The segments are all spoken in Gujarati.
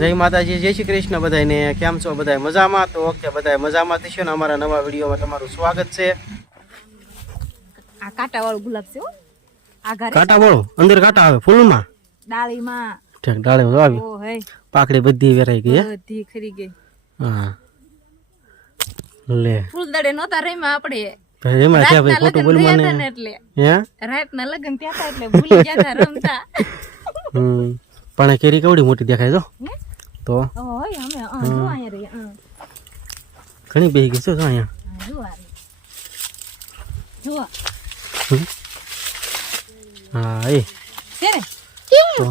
જય માતાજી, જય શ્રી કૃષ્ણ બધાને. કેમ છો બધા? મજામાં? તો ઓકે, બધા મજામાં થશો ને. અમારા નવા વિડીયોમાં તમારું સ્વાગત છે. આ કાંટા વાળું ગુલાબ છે હો. આ ઘરે કાંટા વાળું અંદર કાંટા આવે ફૂલમાં, ડાળીમાં ઠેક ડાળે આવી ઓ હે પાકડી બધી વેરાઈ ગઈ. બધી ખરી ગઈ. હા લે ફૂલ દડે નહોતા રહીમાં આપણે એમાં છે ભાઈ ખોટું બોલમાં ને એટલે હે રાતના લગન ત્યાં હતા એટલે ભૂલી ગયા હતા રમતા. પણ કેરી કેવડી મોટી દેખાય તો હે? તો ઓય અમે જો અહીંયા રહી ઘણી બેહી ગઈ છે તો અહીંયા. જો આ રહી. જો હા એ છે ને તો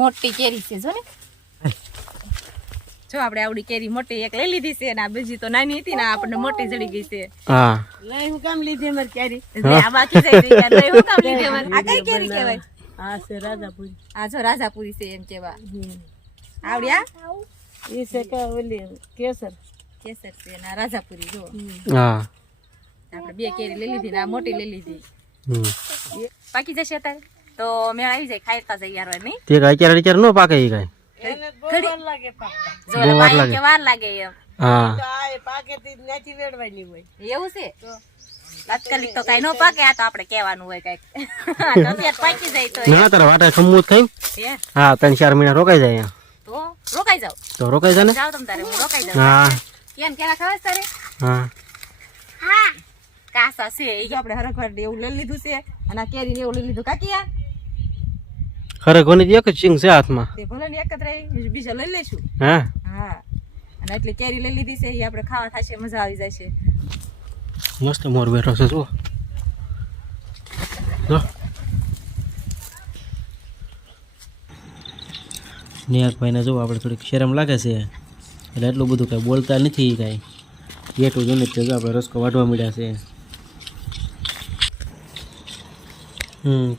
મોટી કેરી છે જો ને. જો આપણે આવડી કેરી મોટી એક લઈ લીધી છે અને આ બીજી તો નાની હતી ને આપણને મોટી જડી ગઈ છે. હા લઈ હું કામ લીધી અમાર કેરી આ બાકી જાય છે યાર. લઈ હું કામ લીધી અમાર આ કઈ કેરી કહેવાય? આ છે રાજાપુરી. આ જો રાજાપુરી છે એમ કેવા. આવડ્યા એ છે કે ઓલી કેસર. કેસર છે ના રાજાપુરી જો. હા આપણે બે કેરી લઈ લીધી ને આ મોટી લઈ લીધી. પાકી જશે અત્યારે તો મેળ આવી જાય ખાઈતા જાય યાર નહીં. તે અત્યારે નો પાકે એ કાંઈ. એને બહુ વાર લાગે પાકતા. જો પાકે કે વાર લાગે એમ. હા તો આ પાકે થી નથી વેડવાની હોય. એવું છે તાત્કાલિક તો કઈ નો પાકે. આ તો આપણે કહેવાનું હોય કઈક તો અત્યારે પાકી જાય તો ના તારે વાટા ખમવું ખાઈ. હે હા 3-4 મહિના રોકાઈ જાય અહીંયા. તો રોકાઈ જાવ તો રોકાઈ જાય ને. જાવ તમ તારે હું રોકાઈ જાવ. હા કેમ કેળા ખાવા છે તારે? હા હા કાસા છે એ આપણે હરખર એવું લઈ લીધું છે અને આ કેરી ને એવું લઈ લીધું કાકી યાર. ખરેખર એક જ સિંગ છે હાથમાં. તે ભલે ને એક જ રહી બીજા લઈ લઈશું. હા હા અને એટલી કેરી લઈ લીધી છે એ આપણે ખાવા થશે મજા આવી જશે. મસ્ત મોર બેઠો છે જુઓ. જો નિયાકભાઈને જો આપણે થોડીક શરમ લાગે છે એટલે એટલું બધું કાંઈ બોલતા નથી. કાંઈ બેઠું જોઈને જ જો આપણે રસકો વાઢવા મળ્યા છે.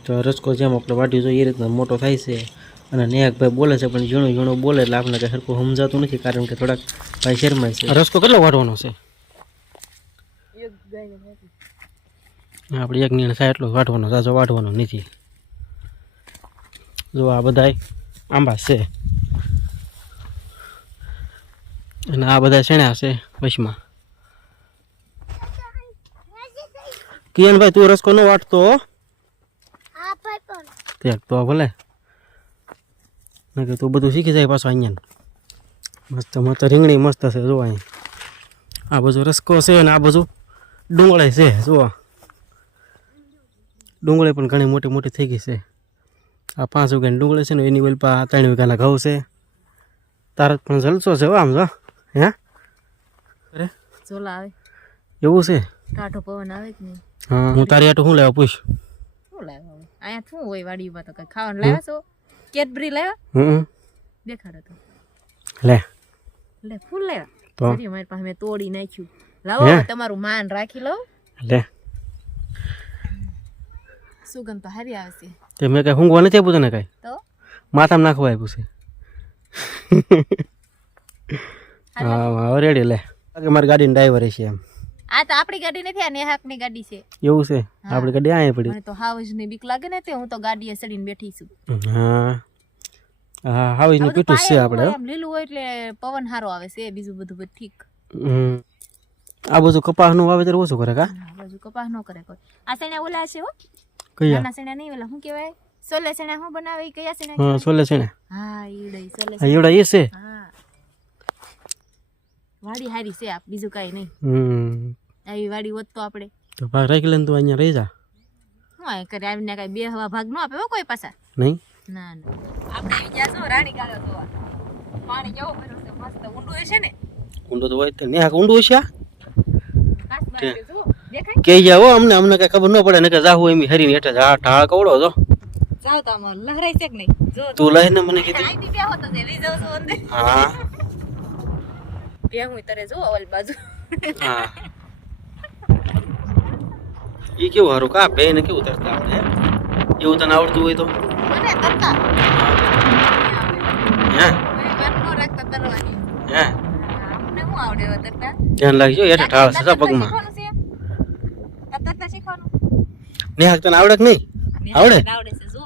તો રસકો જેમ આપણે વાઢ્યું જોઈએ એ રીતના મોટો થાય છે. અને નેહકભાઈ બોલે છે પણ ઝીણું ઝીણું બોલે એટલે આપણે કંઈ સરખું સમજાતું નથી કારણ કે થોડાક ભાઈ શરમાય છે. રસકો કેટલો વાઢવાનો છે? આપણે એક નીણ થાય એટલો વાઢવાનો, સાજો વાઢવાનો નથી. જો આ બધાય આંબા છે અને આ બધા શેણા છે વચમાં. કિયનભાઈ તું રસકો ન વાટતો? તો ભલે તું બધું શીખી જાય પાછો અહીંયા. મસ્ત મસ્ત રીંગણી મસ્ત છે જો. અહીં આ બધું રસકો છે અને આ બધું ડુંગળી છે જુઓ. ડુંગળી પણ ઘણી મોટી મોટી થઈ ગઈ છે. આ 5 વીઘાની ડુંગળી છે ને એની ઓલી પા 3 વીઘાના ઘઉં છે. તારે પણ જલસો છે આમ જો. હે અરે ઝોલા આવે એવું છે? ટાઢો પવન આવે કે નહીં? હા હું તારી આટું શું લેવા પૂછ? શું લાવ્યા હવે અહીંયા શું હોય વાડીમાં તો કઈ ખાવાનું લાવ્યા છો? કેડબરી લાવ્યા? દેખાડો તો લે લે ફૂલ લાવ્યા તો મારી પાસે મેં તોડી નાખ્યું. લાવો તમારું માન રાખી લો. લે સુગંધ તો હારી આવે છે. તે મેં કઈ ઊંઘવા નથી આપ્યું તને? કઈ તો માથામાં નાખવા આપ્યું છે. હા રેડી લે. મારી ગાડીની ડ્રાઈવર છે એમ. આ તો આપણી ગાડી નથી, આ નેહાકની ગાડી છે. એવું છે? આપણી ગાડી અહીંયા પડી. મને તો હાવજ ની બીક લાગે ને તે હું તો ગાડીએ ચડીને બેઠી છું. હા હા હાવજ નું પીઠું છે આપણે. આમ લીલું હોય એટલે પવન સારો આવે છે. બીજું બધું બધું ઠીક. આ બધું કપાસનું વાવેતર ઓછું કરે કા? બધું કપાસ નો કરે કોઈ. આ સેણા ઓલા છે હો. કયા? નાના સેણા નહીં ઓલા શું કહેવાય? સોલે સેણા શું બનાવે? કયા સેણા? હા સોલે છે ને. હા ઈડઈ સોલે. હા એવડા એ છે. હા વાડી હારી છે. આપ બીજું કાઈ નહીં. આવી વાડી હોત તો આપણે તો ભાગ રાખી લે. તું અહીંયા રહી જા. હું આ કરે આવીને કઈ બે હવા ભાગ ન આપે હો કોઈ પાછા. નહીં ના ના આપણે આવી ગયા છો રાણી ગાળો જોવા. પાણી કેવો ભર્યું છે મસ્ત. ઊંડું છે ને? ઊંડું તો હોય તો ને. આ ઊંડું છે. કાચ બાર જો દેખાય કે જાવ અમને કઈ ખબર ન પડે ને કે જાહુ એમ હરીને હેઠે ઢાળ કવડો જો. જાવ તો આમાં લહરાઈ છે કે નહીં? જો તું લઈને મને કીધું. આઈ બે હોતો દે વી જાવ છો અંદર. હા બે હું તરે જો ઓલ બાજુ. હા ઈ કેવું હારું કા બે ને કેવું તરતા આવડે? એવું તને આવડતું હોય તો? મને તરતા હે નો રાખતા તરવાની. હે અમને હું આવડે હવે તરતા? ધ્યાન રાખજો હેઠે ઢાળ છે પગમાં. તરતા શીખવાનું. નેહાક તને આવડે કે નહીં? આવડે? આવડે છે જો.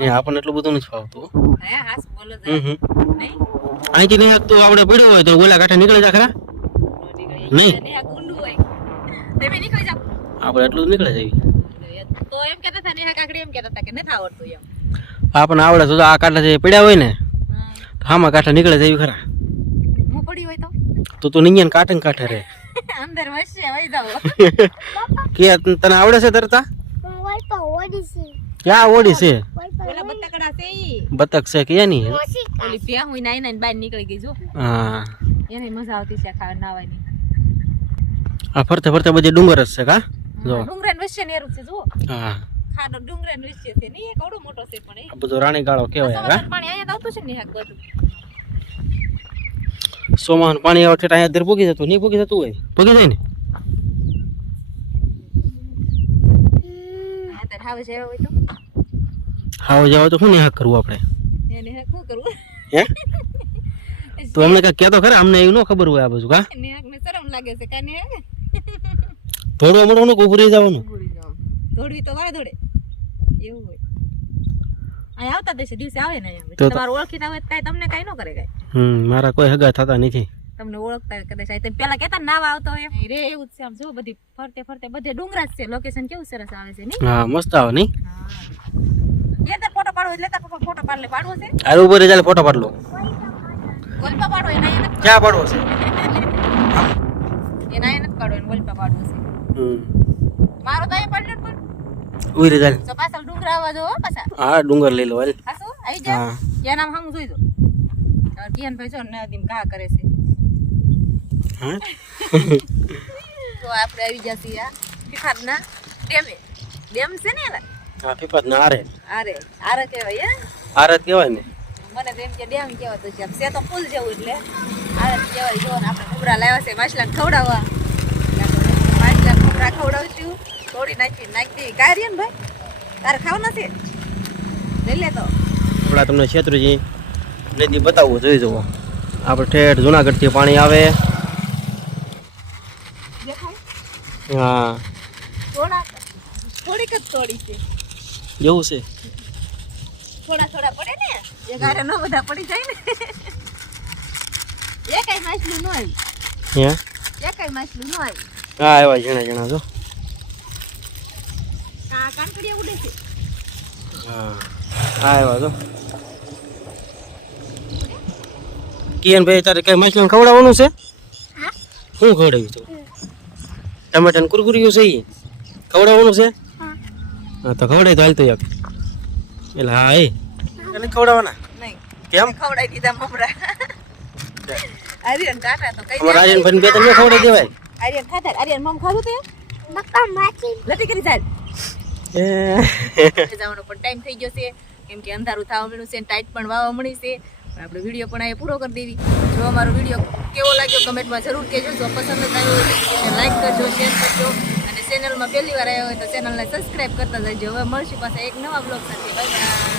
એ આપણને એટલું બધું નથી ફાવતું હે હાસ બોલો હમ જરા. હમ નહીં અહીંથી નહીં તો આપણે પડ્યો હોય તો ઓલા કાંઠે નીકળી જા ખરા નહીં ને આ કુંડું હોય તમે નીકળી જાઓ આપણે એટલું જ નીકળે જઈએ તો એમ કહેતા હતા નેહા કાકડી એમ કહેતા હતા કે નથી આવડતું એમ આપણને આવડે તો આ કાંઠા જે પડ્યા હોય ને તો આમાં કાંઠા નીકળે જઈએ ખરા હું પડી હોય તો તું નીંગીને કાંઠે ને કાંઠે રે અંદર વસશે વહી જાવ કે તને આવડે છે તરતા ક્યાં ઓડી છે ઓલા બતકડા છે ઈ બતક છે કે એની ઓલી પ્યા હું નાઈ નાઈ બહાર નીકળી ગઈ જો હા એને મજા આવતી છે ખાવા નાવાની આ ફરતે ફરતે બધી ડુંગર જ છે કા જો ડુંગરાન વચ્ચે નેરું છે જો હા ખાડો ડુંગરાન વચ્ચે છે ને એ કવડો મોટો છે પણ આ બધો રાણી ગાળો કહેવાય કા સમાચાર પાણી અહીંયા આવતું છે ને હાક બધું સોમાન પાણી આવે ઠેઠ અહીંયા દર પોગી જતું નહીં પોગી જતું હોય પોગી જાય ને અત્યારે હાવે છે હોય તો હાવ જાવ તો શું હાક કરવું આપણે એને હાક શું કરવું હે તો અમને કઈ કહેતો ખરા અમને એવું ન ખબર હોય આ બધું કા ને હાક ને શરમ લાગે છે કાને હાક થોડું મોડું ઉભું રહી જવાનું ભૂલી જાવ દોડવી તો વાય દોડે એવું હોય અહીં આવતા દેશે દિવસે આવે ને અહીંયા તો તમારું ઓળખીતા હોય તો કાંઈ તમને કાંઈ ન કરે કાંઈ મારા કોઈ હગા થતા નથી તમને ઓળખતા હોય કદાચ તમે પેલા કહેતા નાવા આવતો હોય રે એવું જ છે આમ જો બધી ફરતે ફરતે બધે ડુંગરા જ છે લોકેશન કેવું સરસ આવે છે નહીં હા મસ્ત આવે નહીં લેતા ફોટો પાડવો હોય લેતા ફોટો પાડ લે પાડવો છે આરે ઉપર ચાલે ફોટો પાડ લો વલપા પાડવો એના એને ક્યાં પાડવો છે એના એને પાડવો એને વલપા પાડવો છે મારો તો અહીંયા પડલે પણ ઉઈ રે ચાલ તો પાછળ ડુંગરા આવવા જો પાછા હા ડુંગર લઈ લો હાલ હાસો આવી જા હા. ક્યાં નામ સામું જોઈ દો કિયાન ભાઈ જો નદીમ ઘા કરે છે હા તો આપણે આવી જશે આ ફિફારના ડેમે ડેમ છે ને એલા હા પીપત ના આરે આરે આરે કહેવાય હે આરે જ કહેવાય ને મને તો એમ કે ડેમ કહેવાય છે છે તો પુલ જેવું એટલે આરે જ કહેવાય જો ને આપણે કુબરા લાવ્યા છે માછલાને ખવડાવવા માછલાને કુબરા ખવડાવશું થોડી નાખી કાઢીએ ને ભાઈ તારે ખાવ નથી લઈ લે તો આપણા તમને છેત્રુજી નદી બતાવવું જોઈ જવો આપણે ઠેઠ જુનાગઢથી પાણી આવે દેખાય હા થોડીક જ થોડી છે એવું છે થોડા થોડા પડે ને એ ગારે ન બધા પડી જાય ને એ કઈ માછલું ન આવ્યું હે એ કઈ માછલું ન આવ્યું હા એવા ઝીણા ઝીણા જો આ કાનકડિયા ઉડે છે હા હા એવા જો કિયન ભાઈ તારે કઈ માછલીને ખવડાવવાનું છે શું ખવડાવ્યું તું ટમેટાનું કુરકુરિયું છે ઈ ખવડાવવાનું છે હા તો ખવડાય તો હાલ તો એક એટલે હા એ એને ખવડાવવાના નહીં કેમ ખવડાવી દીધા મમરા આર્યન કાટા તો કઈ અમારા રાજનભાઈ બે તમને ખવડાવી દેવાય આર્યન ખાતા આર્યન મમ ખાધું તે લતી કરી ચાલ જવાનો પણ ટાઈમ થઈ ગયો છે કેમ કે અંધારું થવા મળ્યું છે ટાઈટ પણ વાવા મળી છે પણ આપણે વિડીયો પણ અહીંયા પૂરો કરી દેવી જો અમારો વિડીયો કેવો લાગ્યો કમેન્ટમાં જરૂર કહેજો જો પસંદ આવ્યો હોય તો લાઈક કરજો શેર કરજો અને ચેનલમાં પહેલી વાર આવ્યો હોય તો ચેનલને સબસ્ક્રાઈબ કરતા જજો હવે મળશું પાછા એક નવા બ્લોગ સાથે બાય બાય